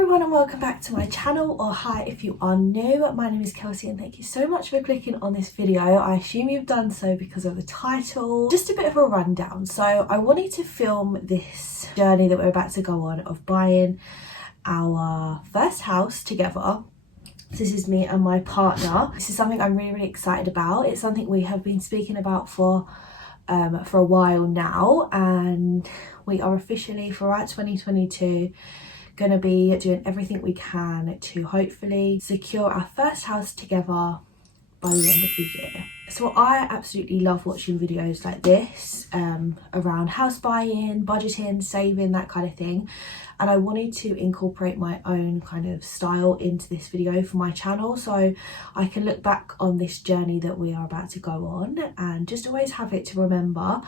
everyone and welcome back to my channel, or hi if you are new. My name is Kelsey and thank you so much for clicking on this video. I assume you've done so because of the title. Just a bit of a rundown. So I wanted to film this journey that we're about to go on of buying our first house together. This is me and my partner. This is something I'm really excited about. It's something we have been speaking about for a while now, and we are officially throughout 2022 going to be doing everything we can to hopefully secure our first house together by the end of the year. So I absolutely love watching videos like this around house buying, budgeting, saving, that kind of thing, and I wanted to incorporate my own kind of style into this video for my channel so I can look back on this journey that we are about to go on and just always have it to remember,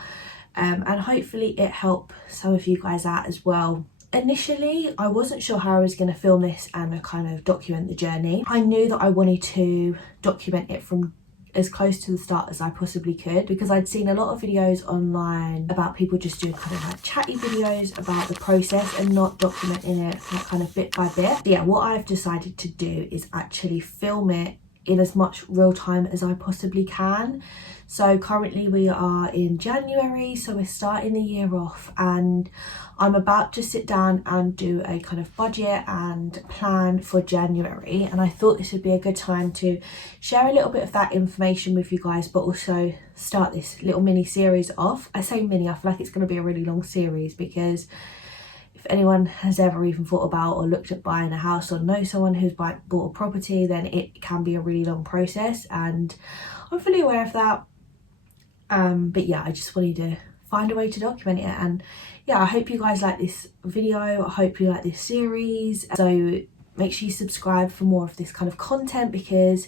and hopefully it help some of you guys out as well. Initially, I wasn't sure how I was going to film this and kind of document the journey. I knew that I wanted to document it from as close to the start as I possibly could, because I'd seen a lot of videos online about people just doing kind of like chatty videos about the process and not documenting it like kind of bit by bit. But yeah, what I've decided to do is actually film it in as much real time as I possibly can. So currently we are in January, so we're starting the year off, and I'm about to sit down and do a kind of budget and plan for January, and I thought this would be a good time to share a little bit of that information with you guys, but also start this little mini series off. I say mini, I feel like it's going to be a really long series, because if anyone has ever even thought about or looked at buying a house or know someone who's bought a property, then it can be a really long process, and I'm fully aware of that. But yeah, I just wanted to find a way to document it, and yeah, I hope you guys like this video. I hope you like this series. So make sure you subscribe for more of this kind of content, because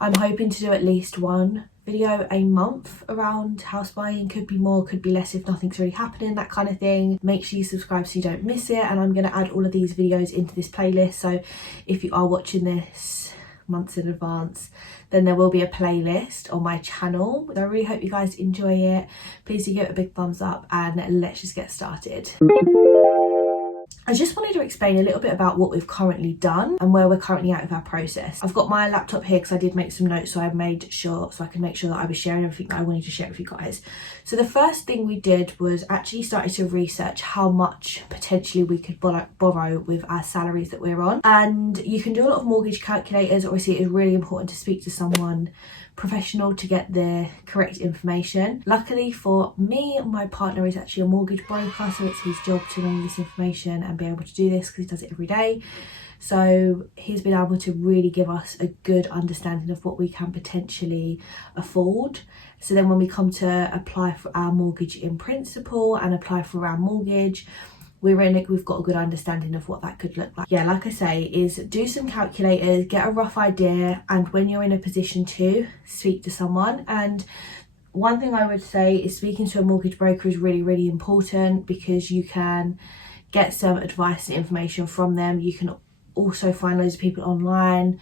I'm hoping to do at least one video a month around house buying. Could be more, could be less if nothing's really happening, that kind of thing. Make sure you subscribe so you don't miss it, and I'm going to add all of these videos into this playlist, so if you are watching this months in advance, then there will be a playlist on my channel. I really hope you guys enjoy it. Please do give it a big thumbs up, and let's just get started. I just wanted to explain a little bit about what we've currently done and where we're currently at with our process. I've got my laptop here because I did make some notes, so I made sure, so I can make sure that I was sharing everything that I wanted to share with you guys. So the first thing we did was actually started to research how much potentially we could borrow with our salaries that we're on. And you can do a lot of mortgage calculators. Obviously it is really important to speak to someone professional to get the correct information. Luckily for me, my partner is actually a mortgage broker, so it's his job to know this information and be able to do this because he does it every day. So he's been able to really give us a good understanding of what we can potentially afford. So then when we come to apply for our mortgage in principle and apply for our mortgage, we've got a good understanding of what that could look like. Yeah, like I say, is do some calculators, get a rough idea, and when you're in a position to speak to someone. And one thing I would say is speaking to a mortgage broker is really important, because you can get some advice and information from them. You can also find loads of people online,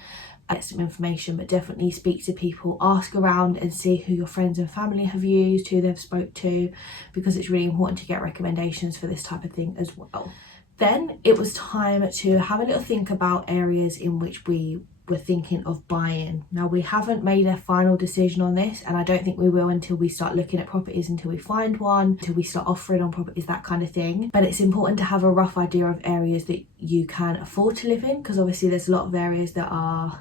get some information, but definitely speak to people, ask around and see who your friends and family have used, who they've spoke to, because it's really important to get recommendations for this type of thing as well. Then it was time to have a little think about areas in which we were thinking of buying. Now, we haven't made a final decision on this, and I don't think we will until we start looking at properties, until we find one, until we start offering on properties, that kind of thing. But it's important to have a rough idea of areas that you can afford to live in, because obviously there's a lot of areas that are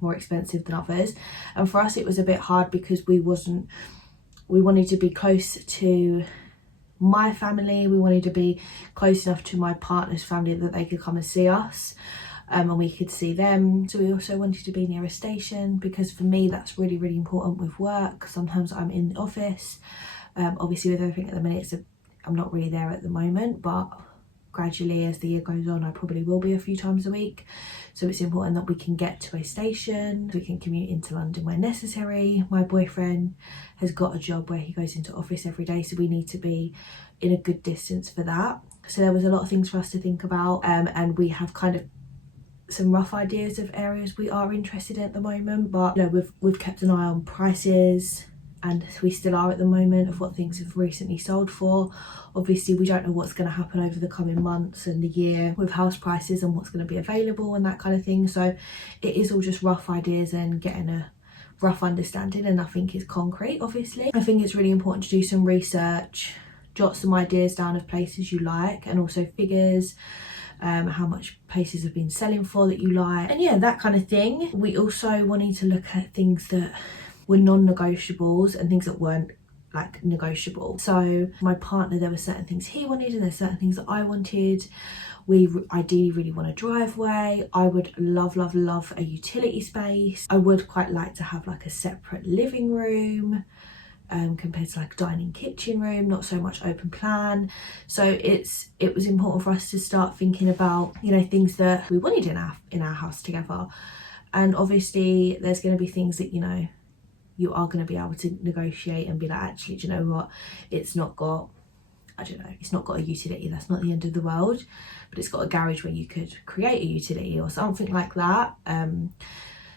more expensive than others, and for us it was a bit hard because we wanted to be close to my family, we wanted to be close enough to my partner's family that they could come and see us, and we could see them. So we also wanted to be near a station, because for me that's really important with work. Sometimes I'm in the office, obviously with everything at the minute, so I'm not really there at the moment, but gradually as the year goes on I probably will be a few times a week. So it's important that we can get to a station, we can commute into London where necessary. My boyfriend has got a job where he goes into office every day, so we need to be in a good distance for that. So there was a lot of things for us to think about, and we have kind of some rough ideas of areas we are interested in at the moment, but you know, we've kept an eye on prices, and we still are at the moment, of what things have recently sold for. Obviously we don't know what's going to happen over the coming months and the year with house prices and what's going to be available and that kind of thing, so it is all just rough ideas and getting a rough understanding, and nothing is concrete. Obviously I think it's really important to do some research, jot some ideas down of places you like, and also figures, how much places have been selling for that you like, and yeah, that kind of thing. We also wanted to look at things that were non-negotiables and things that weren't like negotiable. So my partner, there were certain things he wanted and there's certain things that I wanted. We ideally really want a driveway. I would love a utility space. I would quite like to have like a separate living room compared to like a dining kitchen room, not so much open plan. So it was important for us to start thinking about, you know, things that we wanted in our house together. And obviously there's going to be things that, you know, you are going to be able to negotiate and be like, actually, do you know what, it's not got, I don't know, it's not got a utility, that's not the end of the world, but it's got a garage where you could create a utility or something like that.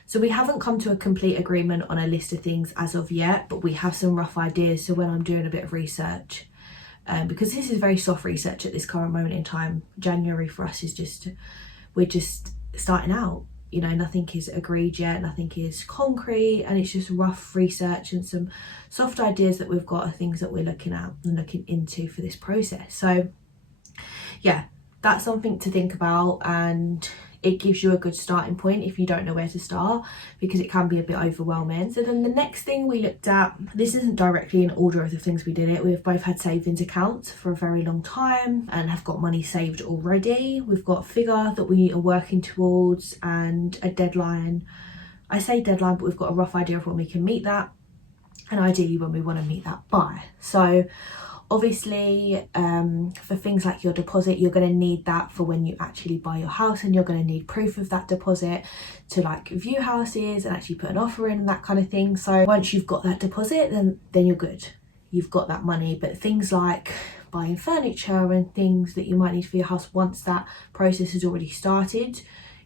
So we haven't come to a complete agreement on a list of things as of yet, but we have some rough ideas. So when I'm doing a bit of research, because this is very soft research at this current moment in time, January for us is just, we're just starting out. You know, nothing is agreed yet, nothing is concrete, and it's just rough research and some soft ideas that we've got, are things that we're looking at and looking into for this process. So yeah, that's something to think about, and it gives you a good starting point if you don't know where to start, because it can be a bit overwhelming. So then the next thing we looked at, this isn't directly in order of the things we did it, we've both had savings accounts for a very long time and have got money saved already. We've got a figure that we are working towards and a deadline. I say deadline, but we've got a rough idea of when we can meet that, and ideally when we want to meet that by. So obviously for things like your deposit, you're going to need that for when you actually buy your house, and you're going to need proof of that deposit to like view houses and actually put an offer in and that kind of thing. So once you've got that deposit, then you're good, you've got that money. But things like buying furniture and things that you might need for your house, once that process has already started,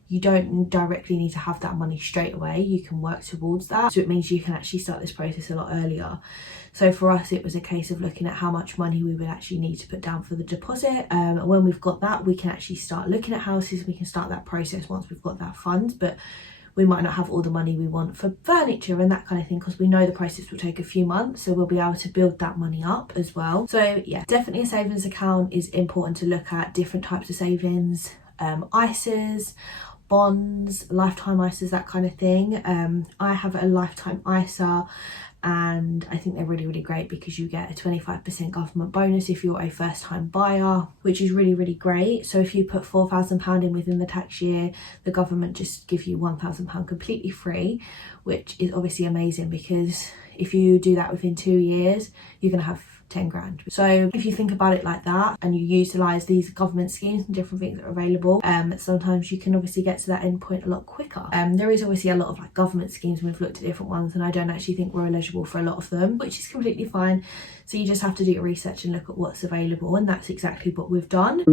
you don't directly need to have that money straight away, you can work towards that. So it means you can actually start this process a lot earlier. So for us, it was a case of looking at how much money we would actually need to put down for the deposit. When we've got that, we can actually start looking at houses, we can start that process once we've got that fund. But we might not have all the money we want for furniture and that kind of thing, because we know the process will take a few months, so we'll be able to build that money up as well. So yeah, definitely a savings account is important to look at, different types of savings, ISAs, bonds, lifetime ISAs, that kind of thing. I have a lifetime ISA, and I think they're really great because you get a 25% government bonus if you're a first time buyer, which is really great. So if you put £4,000 in within the tax year, the government just give you £1,000 completely free, which is obviously amazing, because if you do that within 2 years, you're going to have 10 grand. So if you think about it like that and you utilize these government schemes and different things that are available, sometimes you can obviously get to that end point a lot quicker. There is obviously a lot of like government schemes, and we've looked at different ones, and I don't actually think we're eligible for a lot of them, which is completely fine. So you just have to do your research and look at what's available, and that's exactly what we've done.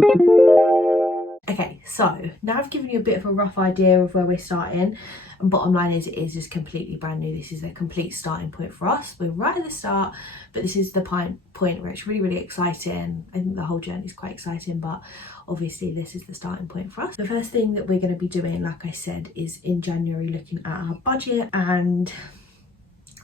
Okay, so now I've given you a bit of a rough idea of where we're starting, and bottom line is, it is just completely brand new. This is a complete starting point for us. We're right at the start, but this is the point where it's really exciting. I think the whole journey is quite exciting, but obviously this is the starting point for us. The first thing that we're going to be doing, like I said, is in January looking at our budget, and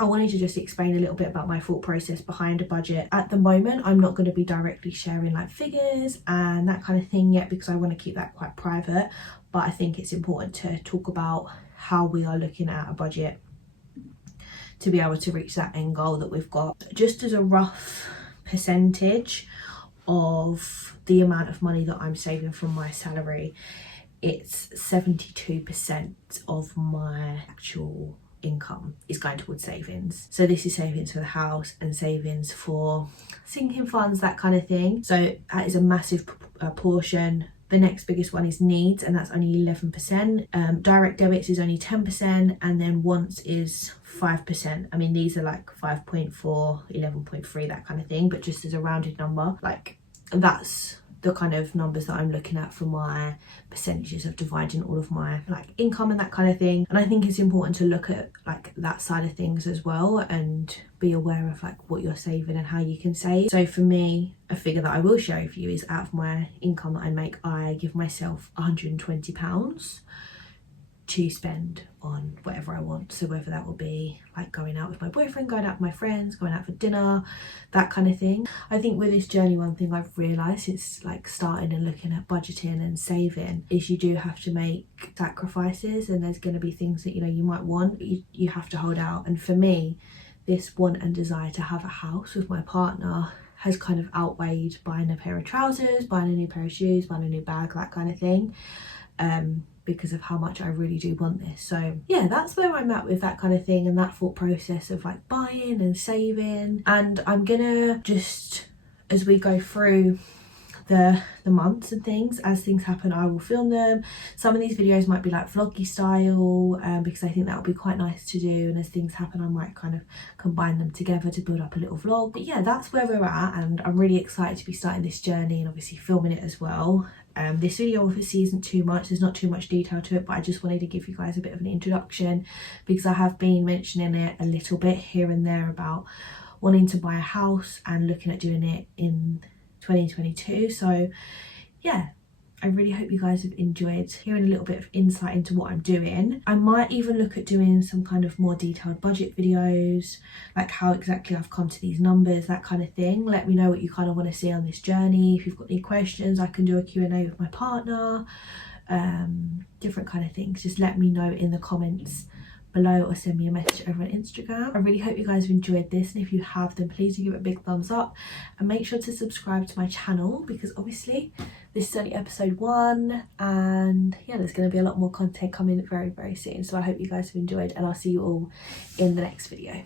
I wanted to just explain a little bit about my thought process behind a budget. At the moment, I'm not going to be directly sharing like figures and that kind of thing yet, because I want to keep that quite private, but I think it's important to talk about how we are looking at a budget to be able to reach that end goal that we've got. Just as a rough percentage of the amount of money that I'm saving from my salary, it's 72% of my actual income is going towards savings. So this is savings for the house and savings for sinking funds, that kind of thing. So that is a massive portion. The next biggest one is needs, and that's only 11%. Direct debits is only 10%, and then wants is 5%. I mean, these are like 5.4, 11.3, that kind of thing, but just as a rounded number, like that's the kind of numbers that I'm looking at for my percentages of dividing all of my like income and that kind of thing. And I think it's important to look at like that side of things as well and be aware of like what you're saving and how you can save. So for me, a figure that I will share with you is out of my income that I make, I give myself £120 to spend on whatever I want. So whether that will be like going out with my boyfriend, going out with my friends, going out for dinner, that kind of thing. I think with this journey, one thing I've realised since like starting and looking at budgeting and saving is you do have to make sacrifices, and there's going to be things that, you know, you might want, but you have to hold out. And for me, this want and desire to have a house with my partner has kind of outweighed buying a pair of trousers, buying a new pair of shoes, buying a new bag, that kind of thing. Because of how much I really do want this. So yeah, that's where I'm at with that kind of thing and that thought process of like buying and saving. And I'm gonna just, as we go through the months and things, as things happen, I will film them. Some of these videos might be like vloggy style, because I think that would be quite nice to do, and as things happen I might kind of combine them together to build up a little vlog. But yeah, that's where we're at, and I'm really excited to be starting this journey and obviously filming it as well. This video obviously isn't too much, there's not too much detail to it, but I just wanted to give you guys a bit of an introduction because I have been mentioning it a little bit here and there about wanting to buy a house and looking at doing it in 2022. So yeah, I really hope you guys have enjoyed hearing a little bit of insight into what I'm doing. I might even look at doing some kind of more detailed budget videos, like how exactly I've come to these numbers, that kind of thing. Let me know what you kind of want to see on this journey. If you've got any questions, I can do a Q&A with my partner, different kind of things. Just let me know in the comments below or send me a message over on Instagram. I really hope you guys have enjoyed this, and if you have, then please do give it a big thumbs up and make sure to subscribe to my channel, because obviously this is only episode 1, and yeah, there's going to be a lot more content coming very, very soon. So I hope you guys have enjoyed, and I'll see you all in the next video.